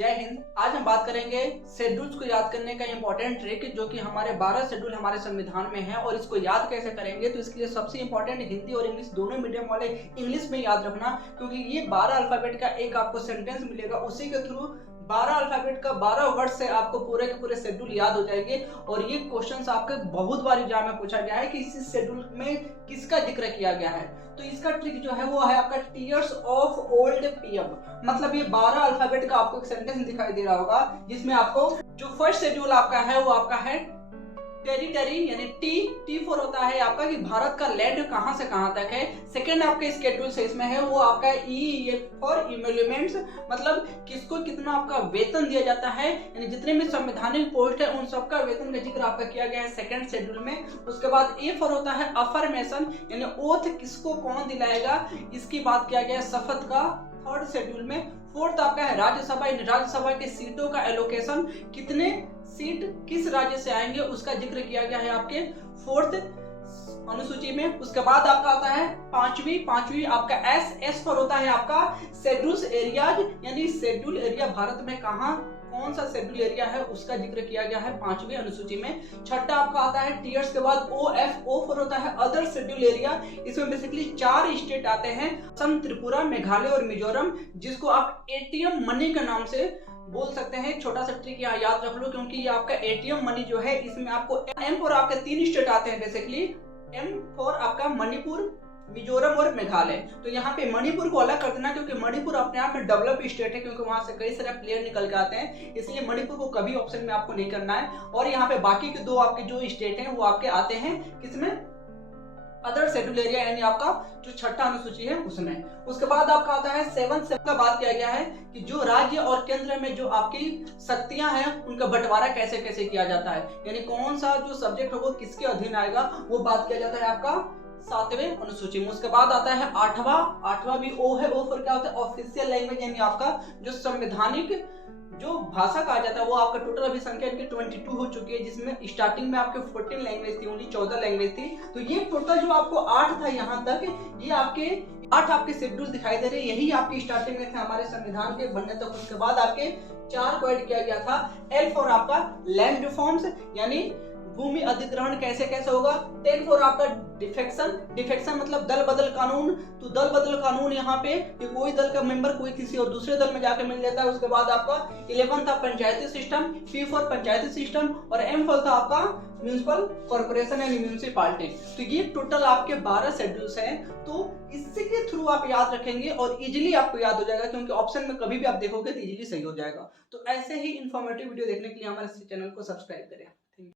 जय हिंद। आज हम बात करेंगे शेड्यूल्स को याद करने का इंपॉर्टेंट ट्रिक, जो कि हमारे 12 शेड्यूल हमारे संविधान में है और इसको याद कैसे करेंगे। तो इसके लिए सबसे इंपॉर्टेंट हिंदी और इंग्लिश दोनों मीडियम वाले इंग्लिश में याद रखना, क्योंकि ये 12 अल्फाबेट का एक आपको सेंटेंस मिलेगा, उसी के थ्रू 12 अल्फाबेट का 12 वर्ड से आपको पूरे के पूरे शेड्यूल याद हो जाएंगे। और ये क्वेश्चंस आपके बहुत बार एग्जाम में पूछा गया है कि इस शेड्यूल में किसका जिक्र किया गया है। तो इसका ट्रिक जो है वो है आपका टीयर्स ऑफ ओल्ड पीएम। मतलब ये 12 अल्फाबेट का आपको एक सेंटेंस दिखाई दे रहा होगा, जिसमें आपको जो फर्स्ट शेड्यूल आपका है वो आपका है टेरिटरी, यानी टी फॉर होता है आपका कि भारत का लैंड कहां से कहां तक है। सेकंड आपके स्केड्यूल से इसमें है वो आपका ई फॉर इमोल्यूमेंट्स, मतलब किसको कितना आपका वेतन दिया जाता है, यानी जितने भी संवैधानिक पोस्ट है उन सबका वेतन का जिक्र आपका किया गया है सेकंड शेड्यूल में। उसके बाद ए फॉर होता है अफर्मेशन, यानी ओथ किसको कौन दिलाएगा, इसकी बात किया गया है शपथ का थर्ड शेड्यूल में। फोर्थ आपका है राज्यसभा, राज्यसभा के सीटों का एलोकेशन, कितने सीट किस राज्य से आएंगे उसका जिक्र किया गया है आपके फोर्थ अनुसूची में। उसके बाद आपका आता है पांचवी आपका एस पर होता है आपका शेड्यूल्स एरियाज, यानी शेड्यूल एरिया भारत में कहां कौन सा शेड्यूल एरिया है उसका जिक्र किया गया है 5वीं अनुसूची में। छठा आपका आता है टीयर्स के बाद ओ फॉर होता है अदर शेड्यूल एरिया। इसमें बेसिकली 4 स्टेट आते हैं, असम, त्रिपुरा, मेघालय और मिजोरम, जिसको आप एटीएम मनी के नाम से बोल सकते हैं। एक छोटा सा ट्रिक यहाँ याद रख लो, क्योंकि ये आपका एटीएम मनी जो है इसमें आपको एम फॉर आपके 3 स्टेट आते हैं बेसिकली, एम फॉर आपका मणिपुर, मिजोरम और मेघालय। तो यहाँ पे मणिपुर को अलग कर देना, क्योंकि मणिपुर अपने आप में डेवलप स्टेट है, क्योंकि वहां से कई सारे प्लेयर निकल के आते हैं, इसलिए मणिपुर को कभी ऑप्शन में आपको नहीं करना है। और यहाँ पे बाकी के 2 आपके जो स्टेट हैं वो आपके आते हैं किसमें, अदर शेड्यूल एरिया, यानी आपका जो छठा अनुसूची है उसमें। उसके बाद आपका आता है 7 का बात किया गया है कि जो राज्य और केंद्र में जो आपकी शक्तियां हैं उनका बंटवारा कैसे कैसे किया जाता है, यानी कौन सा जो सब्जेक्ट होगा किसके अधीन आएगा वो बात किया जाता है आपका 7वें अनुसूची में। उसके बाद आता है 8वां भी ओ है। ओ पर क्या होता है ऑफिशियल लैंग्वेज, यानी आपका जो संवैधानिक जो भाषा कहा जाता है वो आपका टोटल अभी संख्या इनकी 22 हो चुकी है, जिसमें स्टार्टिंग में आपके 14 लैंग्वेज थी, ओनली 14 लैंग्वेज थी। तो ये टोटल जो आपको 8 था यहाँ तक, ये आपके 8 आपके शेड्यूल दिखाई दे रहे हैं, यही आपकी स्टार्टिंग में थे हमारे संविधान के बनने तक। उसके बाद आपके 4 को ऐड किया गया था। एल फॉर आपका लैंड रिफॉर्म्स, यानी भूमि अधिग्रहण कैसे कैसे होगा। 10 फॉर आपका डिफेक्शन मतलब दल बदल कानून। तो दल बदल कानून यहाँ पे कि कोई दल का मेंबर कोई किसी और दूसरे दल में जाके मिल जाता है। उसके बाद आपका 11 था panchayati system, P for panchayati system, और एम फॉर था आपका म्यूनिसिपल कॉर्पोरेशन यानी म्यूनिसिपालिटी। तो ये टोटल आपके 12 शेड्यूल्स हैं। तो इससे के थ्रू आप याद रखेंगे और इजीली आपको याद हो जाएगा, क्योंकि ऑप्शन में कभी भी आप देखोगे तो इजीली सही हो जाएगा। तो ऐसे ही इंफॉर्मेटिव वीडियो देखने के लिए हमारे चैनल को सब्सक्राइब करें।